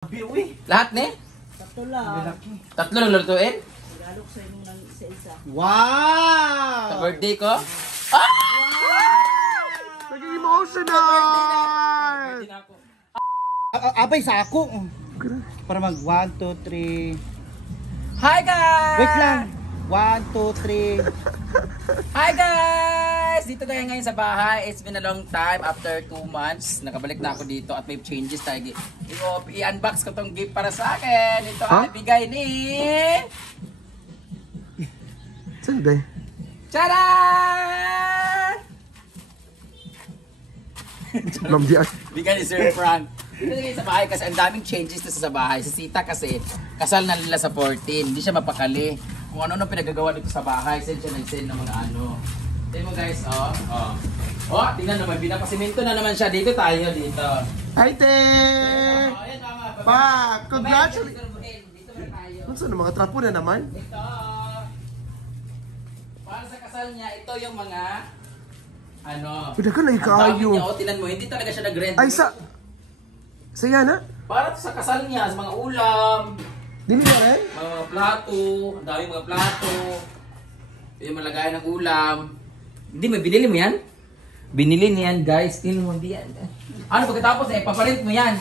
Lahat ni? Tatlo lang. Tatlo lang lutuin? Ilalok sa inyo ng isa-isa. Wow! Sa birthday ko? Naging emotional! Abay sa ako. Para mag 1, 2, 3. Hi guys! Wait lang. 1, 2, 3. Hi guys! Dito tayo ngayon sa bahay. It's been a long time. After 2 months, nakabalik na ako dito at may changes tayo. I-unbox ko tong gift para sa akin. Ito ay bigay ni... Saan ba? Tcharan! Lambian. Bigay ni Sir Frank. Dito tayo sa bahay kasi ang daming changes na sa bahay. Si Sita kasi, kasal na nila sa 14. Hindi siya mapakali. Kung ano-ano pinagagawa dito sa bahay. Send siya nag-send ng mga ano. Tingnan mo guys, tingnan naman, binapasimento na naman siya. Dito tayo, dito. Hi, te! Ayan, tama. Pa, congratulations! Dito na tayo. Ano saan mga trapo na naman? Ito. Para sa kasal niya, ito yung mga ano. Pwede ka na ang ikaayo. dami niya, tingnan mo, hindi talaga siya nag-rent. Ay, saya na? Para sa kasal niya, sa mga ulam, Dili na rin? mga plato, ang dami mga plato. Yung malagay ng ulam. Hindi, may binili mo yan? Binili niyan guys, tingnan mo, hindi yan. Ano, pagkatapos, paparent mo yan.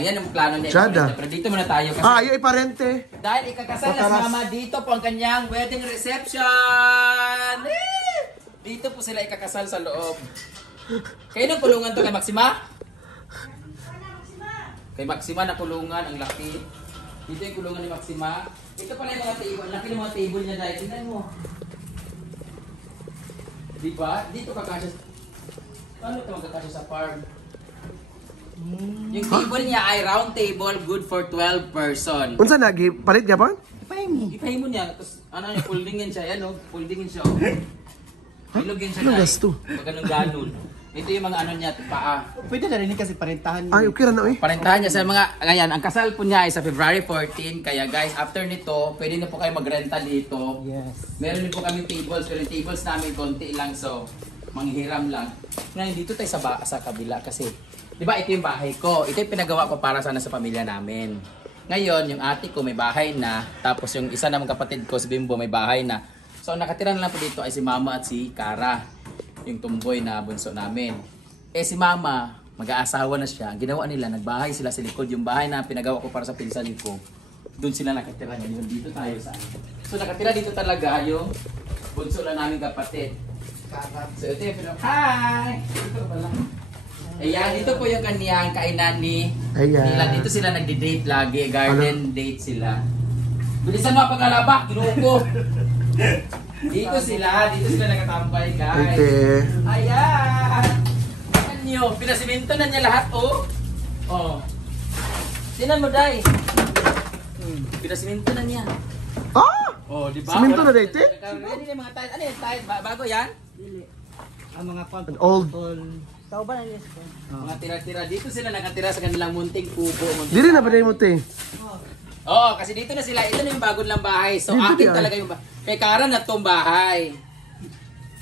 Yan ang plano niya. Chada. Pero dito muna tayo kasi Yung iparente. dahil ikakasal na si Pataras. Mama, dito po ang kanyang wedding reception. Dito po sila ikakasal sa loob. Kayo nang kulungan to kay Maxima? Kay Maxima na kulungan, ang laki. Dito yung kulungan ni Maxima. Ito pala yung mga table. Ang laki ng mga table niya dahil. Tingnan mo. Diba? Dito kakasya. Paano ito magkakasya sa farm? Yung table niya ay round table, good for 12 person. Unsa lagi? Palit niya ba? Ipahin mo niya. Tapos ano yung foldingin siya. Yan o. Foldingin siya o. Ilogin siya Ano dahil. gasto? Ganun. Ito yung mga ano niya, paa. Pwede na rin kasi parentahan Ay, okay na eh. Parentahan niya sa mga, ngayon, ang kasal po niya ay sa February 14. Kaya guys, after nito, pwede na po kayo magrenta dito. Yes. Meron din po kami tables, pero yung tables namin konti lang, so manghiram lang. Ngayon, dito tayo sa kabila kasi, di ba ito yung bahay ko. Ito yung pinagawa ko para sana sa pamilya namin. Ngayon, yung ate ko may bahay na, tapos yung isa namang kapatid ko, si Bimbo, may bahay na. So, ang nakatira na lang po dito ay si Mama at si Cara, yung tumboy na bunso namin. Si Mama, mag-aasawa na siya. Ang ginawa nila, nagbahay sila sa likod. Yung bahay na pinagawa ko para sa pinsan ko, doon sila nakatira ngayon. Dito tayo sa so, nakatira dito talaga yung bunso na namin kapatid. So, ito yung hi! Dito pala. Ayan, dito po yung kaniyang kainan ni nila. Dito sila nagdi-date lagi. Garden date sila. Bilisan mo ang pagkalaba, kinuko. Dito sila nakatambay guys. Ayan! Tingnan nyo, pinasimento na niya lahat oh. Tingnan mo Day. Pinasimento na niya. Di ba? Simento na dito? Ready na mga tiles. Ano yung tiles? Bago yan? Dili. Ang mga Old. Tao ba na nilis ko? Mga tira-tira. Dito sila nakatira sa kanilang munting kubo. Dili na ba na mo te? Oo, kasi dito na sila. Ito na yung bago nilang bahay. So, Dito akin yan. talaga yung bahay. Kay Cara na itong bahay.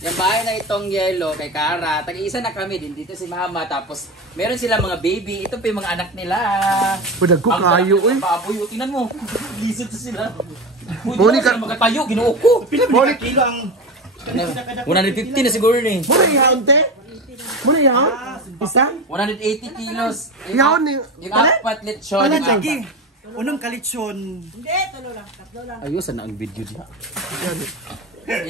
Yung bahay na itong yellow, kay Cara. Tag-iisa na kami din. Dito si Mama. Tapos, meron sila mga baby. Ito pa yung mga anak nila. Pwede ko kayo eh. Baboy, tingnan mo. Lisod na sila. Muli ka- Sila makatayo, ginuo ko. Pila kilo ang 150 na siguro ni. Muna ihaon te? Muna ihaon? Isa? 180 kilos. Ihaon ni... Yung apat lechon. Wala yung apat. lagi. Unang kalitsyon. Hindi, tatlo lang. Ayusan na ang video niya.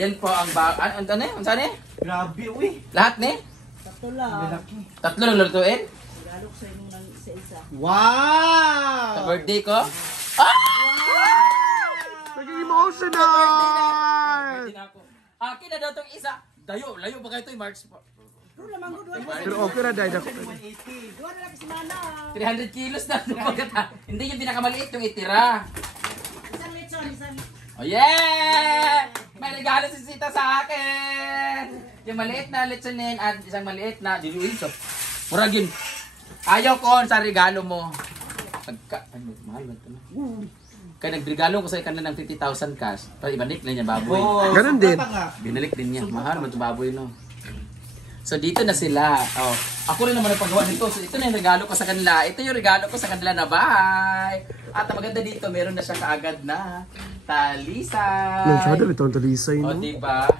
Yan po ang ano yun? Saan eh? Grabe, uy. Lahat ne? Tatlo lang. Tatlo lang lutuin? Ilalok sa inyo ng isa-isa. Wow! Sa birthday ko? Naging emotional! Birthday na ako. Akin na daw itong isa. Layo ba kayo ito yung March? Doon naman ko, doon. Pero okay na dahil ako. 180. Doon na lang si Mana. 300 kilos na. Hindi yung pinakamaliit yung itira. Isang lechon, isang... Oh yeah! May regalo si Sita sa akin! Yung maliit na lechonin at isang maliit na diluin so. Muragin. Ayaw ko sa regalo mo. Mahal ba ito na? Kaya nagregalo ko sa kanila ng 50,000 cash. Para ibalik na niya baboy. Ganun din. Tapa nga. Binalik din niya. Mahal mo ito baboy no. So dito na sila. Oh, ako rin naman nagpagawa nito. So ito na yung regalo ko sa kanila. Ito yung regalo ko sa kanila na bahay. At ang maganda dito, meron na siya kaagad na talisay. Chada, ito ang talisay, O, no? diba?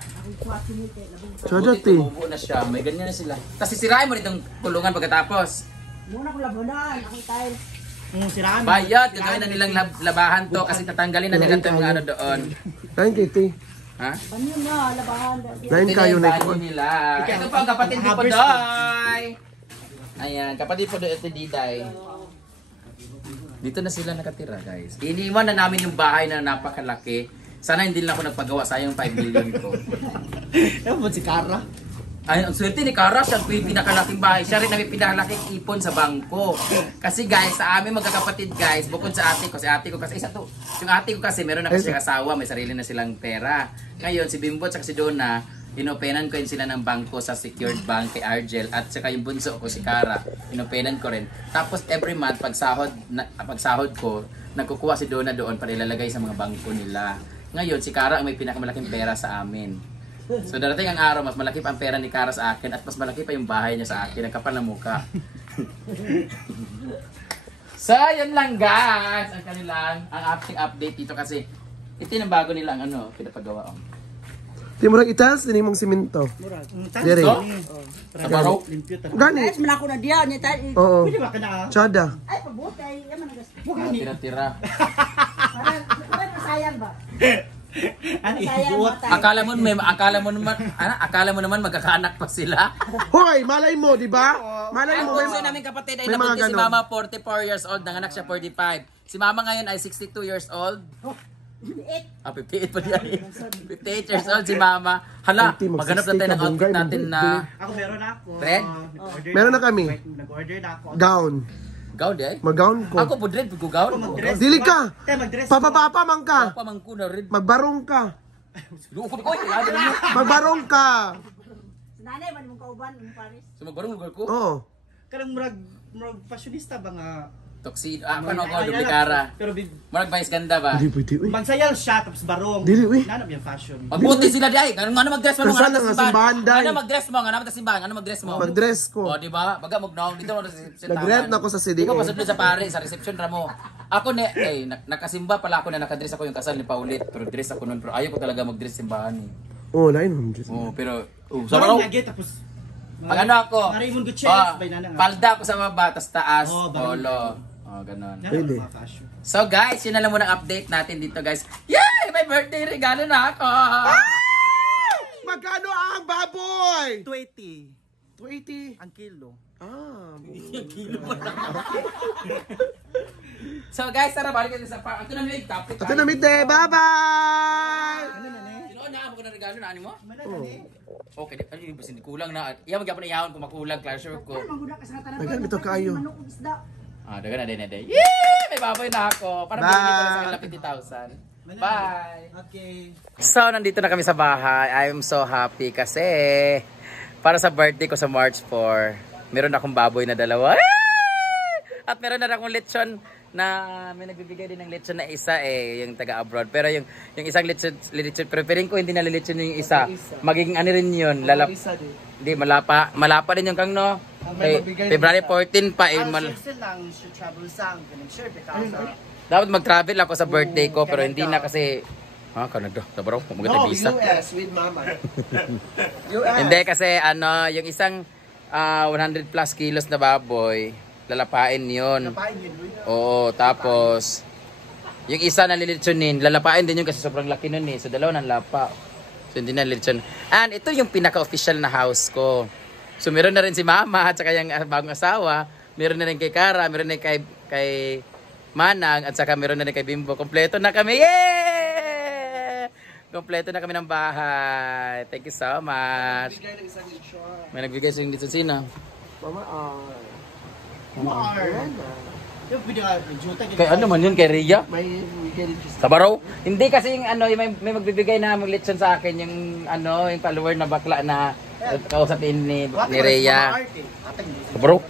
Chada, Buti te. tumubo na siya. May ganyan na sila. Tapos sisirain mo itong kulungan pagkatapos. Muna ko labanan, ako tayo. Siraan. Bayad, gagawin na nilang labahan to kasi tatanggalin na nila ito yung mga ano doon. Kain kay te. Ha? Paano na, labahan. Kain Ito kayo yung na bahay ito. nila. Ito po ang kapatid ni Podoy. Ayan, kapatid po ito Diday. Dito na sila nakatira, guys. Iniwan na namin yung bahay na napakalaki. Sana hindi lang ako nagpagawa, sayang 5 million ko. Ano ba si Kara? Ay, ang swerte ni Kara, siya po yung pinakalaking bahay. Siya rin na may pinakalaking ipon sa bangko. Kasi guys, sa amin magkakapatid guys, bukod sa ate ko, kasi isa to. Yung ate ko kasi meron na kasi siyang asawa, may sarili na silang pera. Ngayon, si Bimbo at si Donna, inopenan ko yun sila ng bangko sa secured bank kay Argel at saka yung bunso ko si Kara, inopenan ko rin. Tapos every month, pag sahod ko, nagkukuha si Donna doon para ilalagay sa mga bangko nila. Ngayon, si Kara ang may pinakamalaking pera sa amin. So darating ang araw, mas malaki pa ang pera ni Kara sa akin at mas malaki pa yung bahay niya sa akin. Ang kapal na mukha. So, yun lang guys. Ang ating update dito kasi ito yung bago nilang ano, pinapagawa. Di mo lang itals, din mong simento. Dire. So, sa baro. Gani. Ayos man ako na diyan. Niya tayo. Oo. Pwede ba ka na? Chada. Ay, pabutay. Yaman ang gas. Tira-tira. Parang masayang ba? Ano Masayang ibuot? mata. Akala mo naman magkakaanak pa sila. Hoy, malay mo, di ba? Malay Ang mo. bunso namin kapatid ay may mga nabuntis si ganon. Mama 44 years old, nanganak siya 45. Si Mama ngayon ay 62 years old. 58 pa diyan. 58 years old si Mama. Hala, 80, maghanap natin ng outfit natin na Ako meron ako. Red? Nag-order Meron na kami. Nag-order na ako. Gown. gown di ay. Mag-gown ko. Ako po red ko gown. Mag-dress. Dili ka. Te, mag-dress. Papapapa man ka. Papa man ko na red. Magbarong ka. Lukod ko ay mo. Magbarong ka. Nanay, man mong kauban, mong Paris. So magbarong lugar ko. Oo. Karang murag fashionista ba nga? Tuxedo. Paano ko duplikara. Pero Marag vice ganda ba? Hindi pwede, uy. magsayal siya tapos barong. Dili, uy. Nanap yung fashion. Magbuti sila di ay. Ano mag-dress mo Saan nga nga, sa simbahan, day? Ano mag-dress mo? Ano simbahan? Ano mag-dress mo? Mag-dress ko. O, di ba? Baga magnaong dito mo sa reception. Nag-rent na ako sa CDA. Ikaw pasod sa pare, sa reception ra mo. Ako nakasimba pala ako na nakadress ako yung kasal ni Paulit. Pero dress ako noon. Pero ayaw ko talaga mag-dress simbahan eh. Oo, 900. Oh, pero... Oh, So, sa barong baro, lagi tapos pag ano ako, Raymond Gutierrez, bay na nga. palda ako sa baba, tas taas, Oh, barong. polo. Oh, ganon. Nanap Pwede. yung mga fashion. So guys, yun na lang muna ang update natin dito guys. Yay! May birthday regalo na ako! Magkano ang baboy? 20 280. ang kilo. Ah, So guys, tara balik natin sa Ito na may topic. ito na mite. Bye-bye! Sino na ako na regalo na ano mo? Oh. Okay, ano yung basin kulang na. Iya magyapon na ihawon kung makulang closure ko. Manggudak ka sa katanan. Tagal, ito kayo. Manok ug isda. Dagan na din na din. Yay! May baboy na ako. Para Bye! bigyan ko na sa kanila 50,000. Bye! Okay. So, nandito na kami sa bahay. I'm so happy kasi para sa birthday ko sa March 4, meron akong baboy na dalawa. At meron na akong lechon na may nagbibigay din ng lechon na isa yung taga-abroad. Pero yung isang lechon, pero feeling ko hindi nalilechon yung isa. Magiging ano rin yun, hindi, malapa din yung kang no. February 14 pa. lang siya travel sang. Sure, because Dapat mag-travel ako sa birthday ko pero hindi na kasi Canada. Tabaro, maganda visa. US with mama. Hindi kasi yung isang 100 plus kilos na baboy, lalapain yun. Oo, tapos yung isa na lilitsunin, lalapain din yun kasi sobrang laki nun eh. So dalawa ng lapa. So hindi na lilitsun. And ito yung pinaka-official na house ko. So meron na rin si Mama at saka yung bagong asawa. Meron na rin kay Kara, meron na rin kay Manang at saka meron na rin kay Bimbo. Kompleto na kami. Yay! Kompleto na kami ng bahay. Thank you so much. May nagbigay sa yung dito sino? Kay ano man yun? Kay Rhea? Sa Baro? Hindi kasi yung may magbibigay na maglitson sa akin yung yung follower na bakla na kausapin ni Rhea. Bro?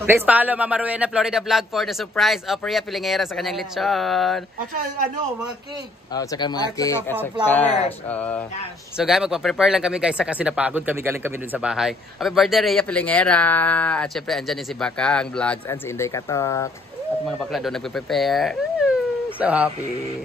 Please follow Mama Rowena Florida Vlog for the surprise of Rhea Pilingera sa kanyang lechon. At saka, mga cake. Oh, tsaka mga At cake, saka at saka flowers. So guys, magpa-prepare lang kami guys kasi napagod kami, galing kami dun sa bahay. Happy birthday Rhea Pilingera! At syempre andyan din si Bakang Vlogs and si Inday Katok. At mga bakla doon nagpe-prepare. So happy!